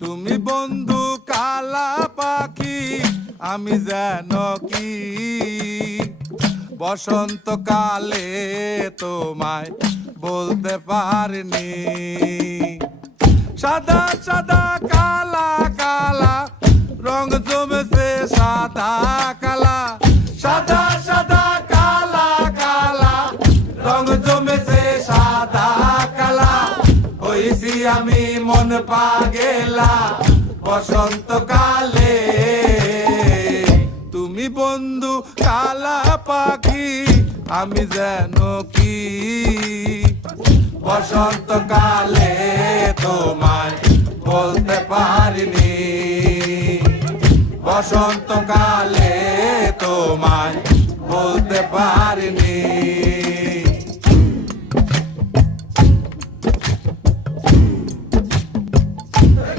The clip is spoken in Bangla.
তুমি বন্ধু কালা পাখি, আমি যেন কি বসন্তকালে তোমায় বলতে পারিনি। সাদা সাদা কালা কালা রং জমেছে সাদা কালা, সাদা সাদা কালা কালা রং জমেছে সাদা কালা। হইছি আমি মন পাগেলা বসন্তকালে। তুমি বন্ধু কালা পাখি, আমি যেন কি বসন্তকালে তোমায় বলতে পারিনি। বসন্তকালে তোমায় বলতে পারিনি।